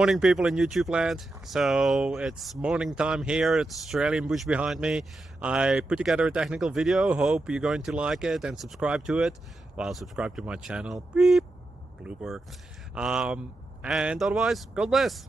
Morning, people in YouTube land. So it's morning time here. It's Australian bush behind me. I put together a technical video. Hope you're going to like it and subscribe to it. Well, subscribe to my channel. Beep. Blooper. And otherwise, God bless.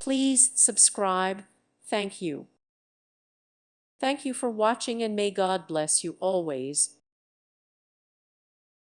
Please subscribe. Thank you. Thank you for watching, and may God bless you always.